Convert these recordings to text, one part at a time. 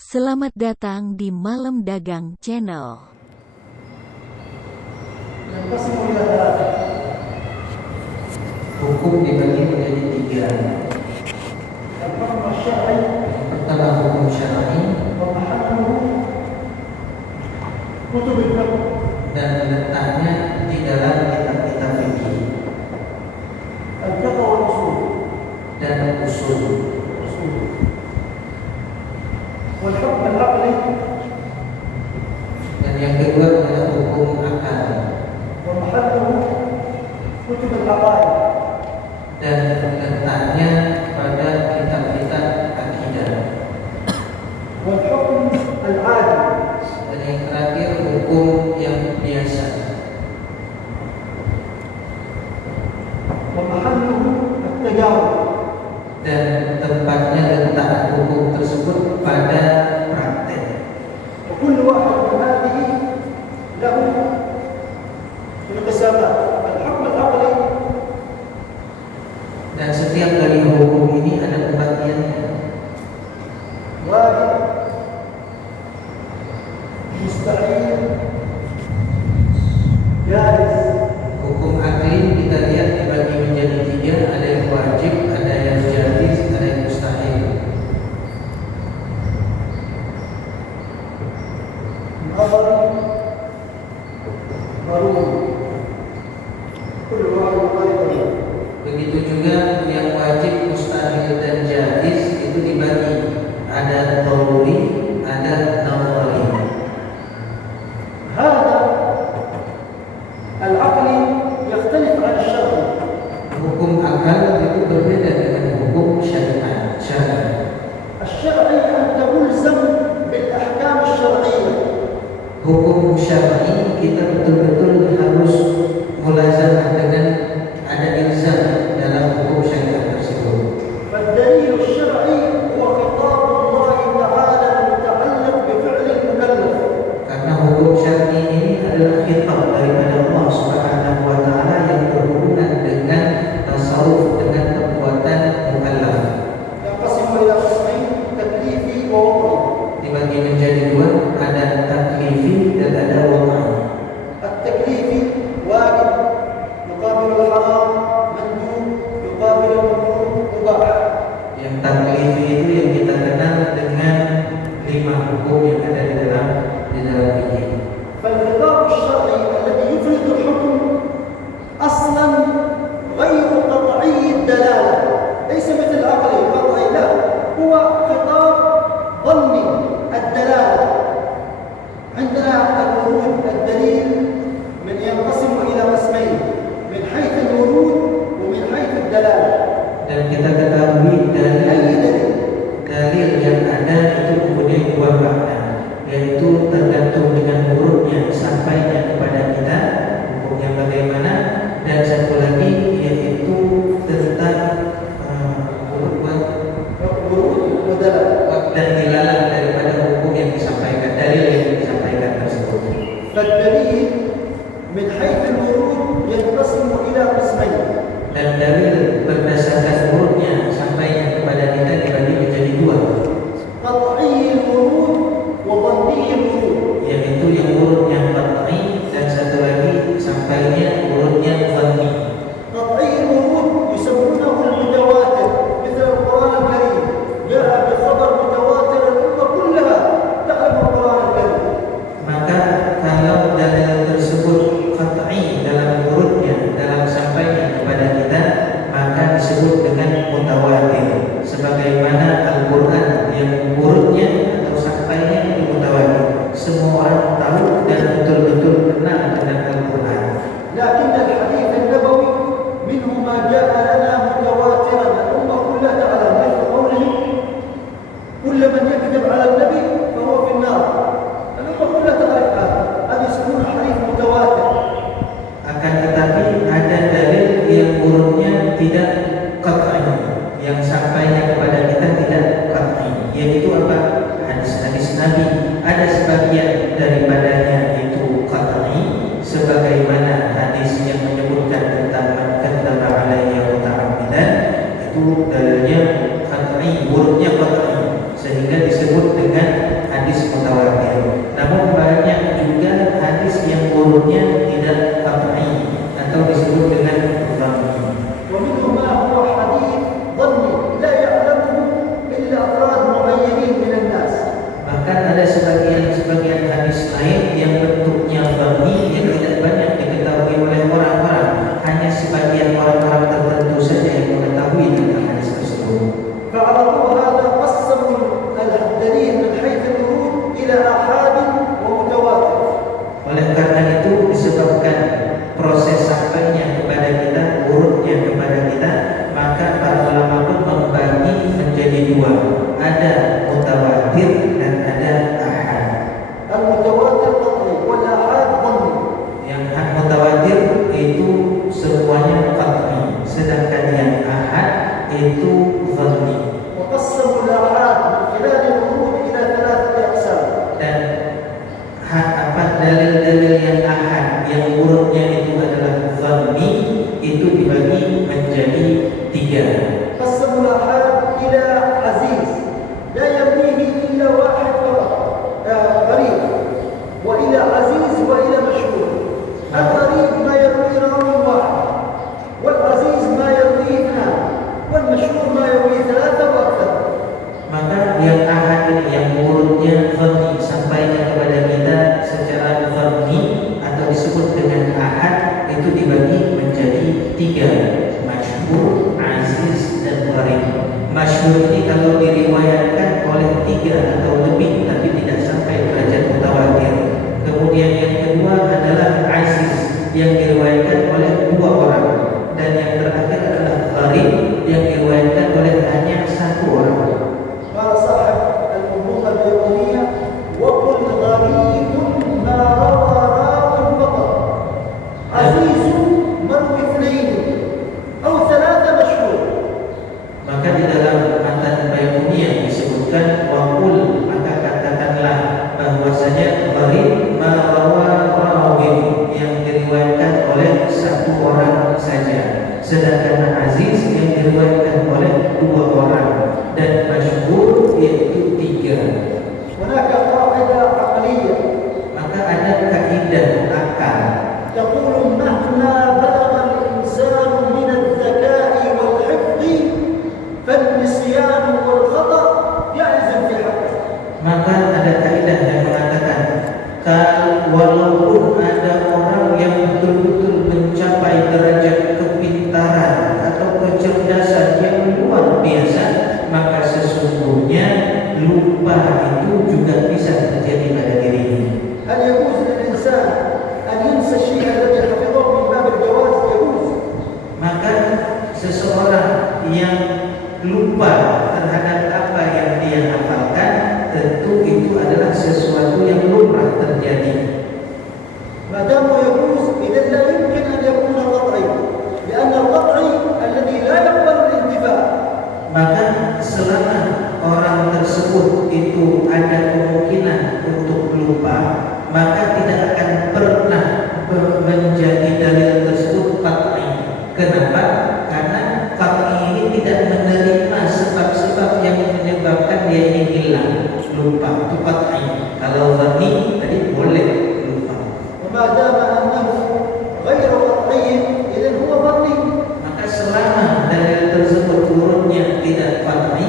Selamat datang di Malam Dagang Channel. Hukum dibagi menjadi tiga. Yang pertama hukum syar'i, dan letaknya di dalam kitab-kitab fikih dan usul. Dan yang kedua adalah hukum akal, dan letaknya pada kitab-kitab akidah. Dan yang terakhir hukum yang biasa, dan tempatnya letak hukum tersebut pada praktek. Dan setiap dari hukum ini ada pembagiannya. Hukum akli kita lihat dibagi menjadi tiga, ada yang wajib, ada yang jaiz, ada yang mustahil. Begitu juga yang wajib, mustahil, dan jaiz itu dibagi, ada daruri, ada nadhari. Hukum akal itu berbeda dengan hukum syariat. Hukum syar'i kita betul-betul harus mulazamah dengan ada ilzam dalam hukum syariat tersebut. Karena hukum syar'i ini adalah khitab daripada Allah Subhanahu wa taala yang berhubungan dengan tasawuf, dengan perbuatan mukallaf. Dibagi menjadi dua, ada taklifi dan ada wad'i. Yang taklifi itu yang kita kenal dengan 5 hukum yang ada di dalam fikih. Dan kita ketahui dalil yang ada itu kemudian dua makna, yaitu tergantung dengan urutnya sampainya kepada kita hukumnya bagaimana, dan satu lagi yaitu tentang urut dan dilalah daripada hukum yang disampaikan, dalil yang disampaikan tersebut. Dan dalil berdasarkan urutnya sampainya kepada kita hukumnya dhanni, sampainya kepada kita secara dhanni atau disebut dengan ahad, itu dibagi menjadi 3, masyhur, aziz, dan gharib. Masyhur ini kalau diriwayatkan oleh 3 atau lebih tapi tidak sampai derajat mutawatir. Kemudian yang kedua adalah aziz, yang diriwayatkan oleh 2 orang, dan yang terakhir adalah gharib, yang diriwayatkan oleh hanya 1 orang. قال صاحب المنظومة البيرونية: وقل غريب ما روى راو فقط، عزيز مروي 2 أو 3 مشهور. Maka di dalam matan Baiquniyah disebutkan waqul, maka katakanlah bahwasanya gharib ma rawa rawin, yang diriwayatkan oleh 1 orang saja, sedangkan aziz yang diriwayatkan oleh 2 orang, dan masyhur yaitu 3. هناك قاعدة عقلية Maka ada kaidah akal تقول: مهما بلغ الإنسان من الذكاء والحفظ فالنسيان والخطأ يلزم في حقه. Maka ada kaidah yang mengatakan walaupun ada orang yang betul-betul mencapai derajat kepintaran atau kecerdasan yang luar biasa, maka sesungguhnya lupa itu juga bisa terjadi pada dirinya. هل يجوز للإنسان أن ينسى الشيء الذي حفظه من باب الجواز؟ يجوز. Maka seseorang yang lupa terhadap apa yang dia hafalkan, tentu itu adalah sesuatu yang lumrah terjadi. ما دام يجوز إذا لا يمكن أن يكون قطعي، لأن القطعي الذي لا يقبل الانتفاع. Maka selama orang tersebut itu ada kemungkinan untuk lupa, maka tidak akan pernah menjadi dalil tersebut qat'i. Kenapa? Karena qat'i ini tidak menerima sebab-sebab yang menyebabkan dia ini hilang, lupa. Itu qat'i. Kalau dhanni tadi boleh lupa. وما دام أنه غير قطعي إذا هو ظني. Maka selama dalil tersebut turunnya tidak qat'i,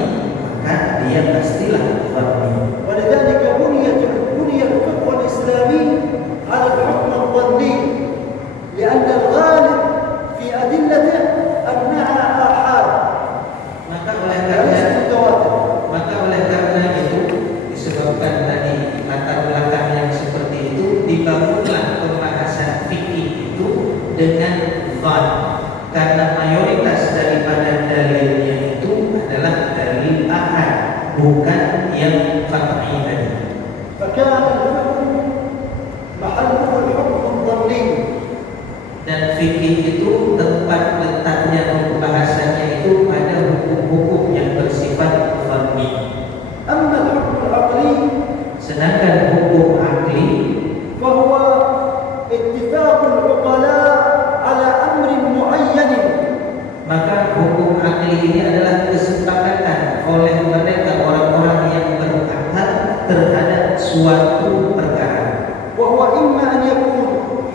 maka dia pastilah dhanni. ولذلك بني الفقه الإسلامي على الحكم الظني، لأن الغالب في أدلته أنها آحاد وليست متواتر. Maka oleh karena itu disebabkan tadi latar belakang yang seperti itu, dibangunlah pembahasan fikih itu dengan dhan, karena mayoritas daripada dalilnya itu adalah dalil ahad, bukan yang qat'i tadi. فكان الفقه محله الحكم الظني. Dan fikih itu tempat letaknya pembahasannya itu pada hukum-hukum yang bersifat dhanni. أما الحكم العقلي Sedangkan hukum akli, فهو اتفاق العقلاء على أمر معين. maka hukum akli ini adalah kesepakatan oleh mereka orang-orang yang berakal terhadap suatu perkara. وهو إما أن يكون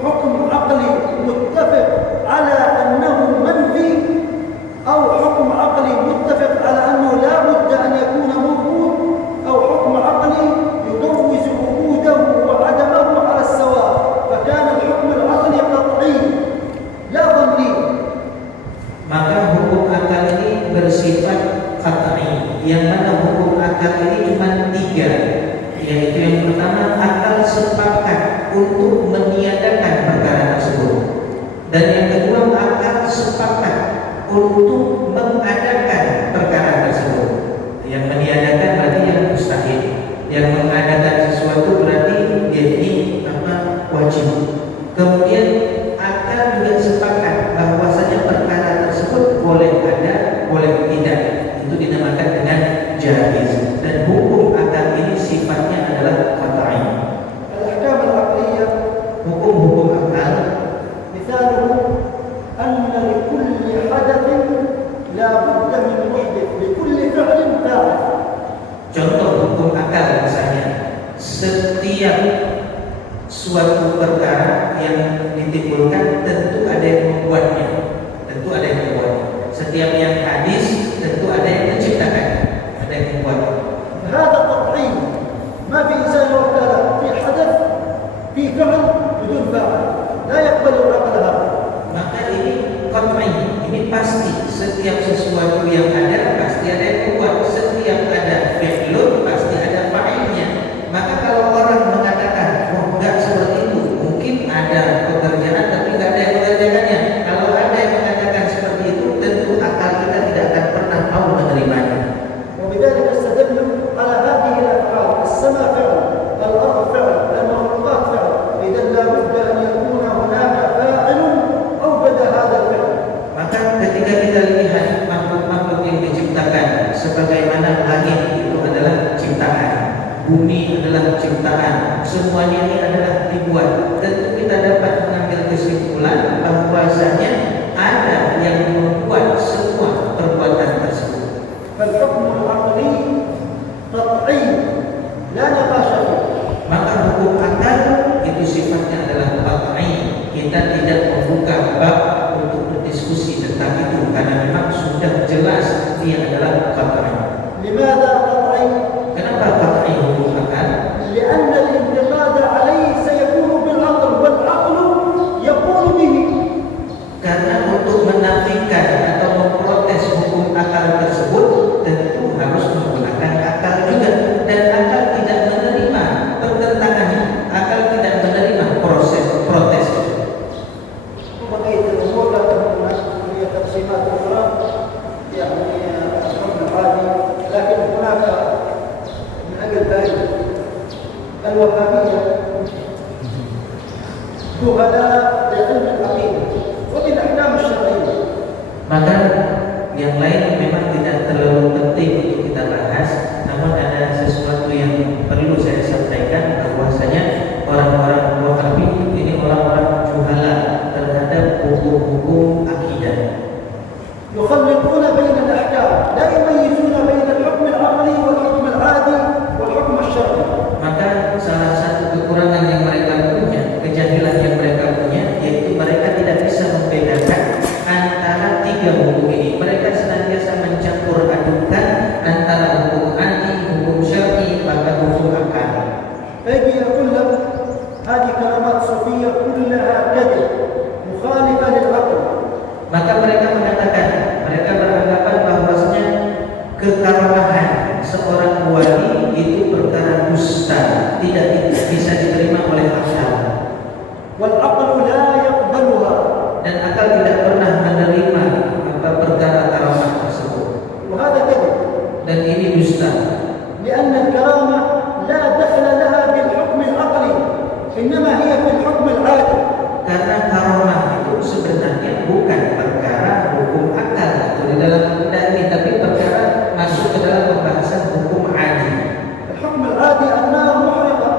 حكم عقلي متفق على أنه منفي، أو حكم عقلي متفق على أنه لا بد أن يكون موجود، أو حكم عقلي يجوز وجوده وعدمه على السواء، فكان الحكم العقلي قطعي لا ظني. Maka hukum akal ini bersifat qat'i, yang mana hukum akal ini cuma 3, yaitu yang pertama akal sepakat untuk meniadakan perkara tersebut, dan yang kedua akal sepakat untuk mengadakan perkara tersebut. Yang meniadakan berarti yang mustahil, yang mengadakan sesuatu berarti dia ini wajib. Kemudian akal juga sepakat bahwasanya perkara tersebut boleh ada, boleh tidak. Itu dinamakan dengan jaiz. Dan hukum akal ini sifatnya adalah qat'i. الأحكام العقلية Hukum-hukum akal مثاله أن لكل حدث لا بد من محدث، لكل فعل فاعل. contoh hukum akal misalnya, setiap suatu perkara yang ditimbulkan tentu ada yang membuatnya, tentu ada yang membuatnya. Setiap yang hadis tentu ada yang menciptakan, ada yang membuat. هذا قطعي ما bumi adalah ciptaan, semuanya ini adalah dibuat. Tentu kita dapat mengambil kesimpulan bahwasanya ada yang membuat semua perbuatan tersebut. فالحكم العقلي قطعي لا نقاش فيه. Maka hukum akal itu sifatnya adalah qat'i. Kita tidak membuka bab untuk berdiskusi tentang itu karena memang sudah jelas dia adalah qat'i. لماذا قطعي؟ Kenapa qat'i hukum akal? لأن الانتقاد عليه سيكون بالعقل والعقل يقول به. Karena untuk menafikan atau memprotes hukum akal tersebut tentu harus menggunakan akal juga, dan akal tidak menerima pertentangan, akal tidak menerima proses protes. وبقية الأمور لا تهمنا، هي تقسيمات أخرى يعني الحكم العادي، لكن هناك من أجل ذلك الوهابية جهلاء بعلم العقيدة وبالأحكام الشرعية. Maka yang lain memang tidak terlalu penting untuk kita bahas, namun ada sesuatu yang perlu saya sampaikan bahwasanya orang-orang Wahabi ini orang-orang juhala terhadap hukum-hukum akidah. يخلطون بين الأحكام، لا يميزون بين الحكم العقلي والحكم العادي والحكم الشرعي. Maka salah satu kekurangan yang mereka punya, kejahilan yang mereka punya, yaitu mereka tidak bisa membedakan antara tiga hukum ini. Mereka senantiasa mencampur adukan antara hukum adi, hukum syar'i, bahkan hukum akal. فيجي يقول لك هذه كلمات صوفية كلها كذب مخالفة للعقل. Maka mereka mengatakan, mereka beranggapan bahwasanya kekaramahan seorang wali itu perkara dusta, tidak bisa diterima oleh akal. والعقل لا يقبلها. Dan akal tidak pernah menerima perkara karamah tersebut. وهذا كذب. Dan ini dusta. لأن الكرامة لا دخل لها بالحكم العقلي، إنما هي في الحكم العادي. Karena karamah itu sebenarnya bukan perkara hukum akal atau di dalam ini, tapi perkara masuk ke dalam pembahasan hukum adi. الحكم العادي النار محرقة.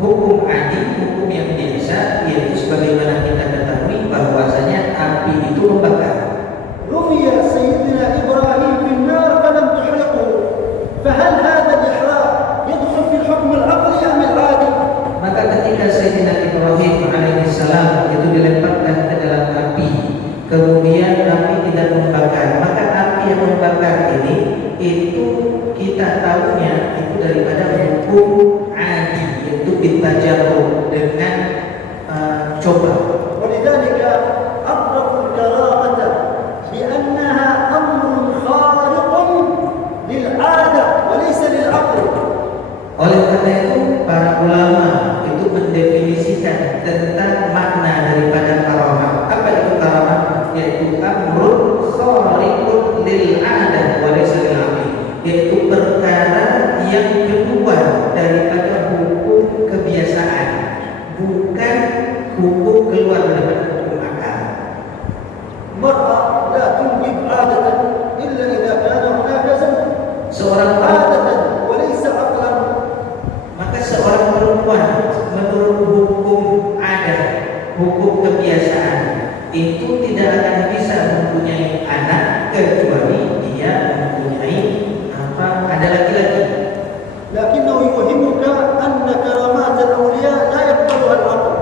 Hukum adi, hukum yang biasa, yaitu sebagaimana kita ketahui bahwasanya api itu membakar. رمي سيدنا إبراهيم في النار فلم تحرقه، فهل هذا الإحراق يدخل في الحكم العقلي أم العادي؟ Maka ketika Sayyidina Ibrahim alaihissalam itu dilemparkan ke dalam api, kemudian api tidak membakar, maka api yang membakar ini itu kita tahunya itu daripada hukum adi, yaitu bitajarrub, dengan coba. ولذلك عرفوا الكرامة بأنها أمر خارق للعادة وليس للعقل. Oleh karena itu para ulama itu mendefinisikan tentang makna daripada karamah. Apa itu karamah? Yaitu amrun khariqun lil 'adah wa laysa lil 'aqli, yaitu perkara yang keluar daripada hukum kebiasaan, bukan hukum keluar daripada hukum akal. المرأة لا تنجب عادة إلا إذا كان هناك زوج. Seorang عادة وليس عقلا. Maka seorang perempuan menurut hukum adat, hukum kebiasaan, itu tidak akan bisa mempunyai anak kecuali dia mempunyai ada laki-laki. لكنه يوهمك أن كرامات الأولياء لا يقبلها العقل.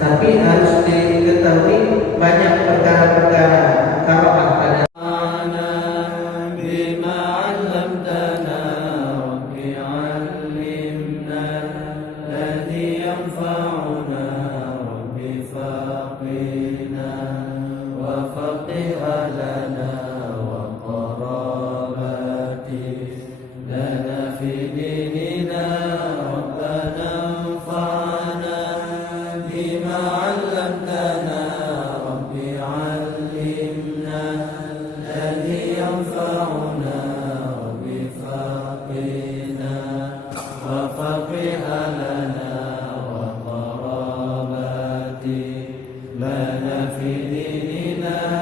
Tapi harus diketahui banyak perkara-perkara karamah pada لنا في ديننا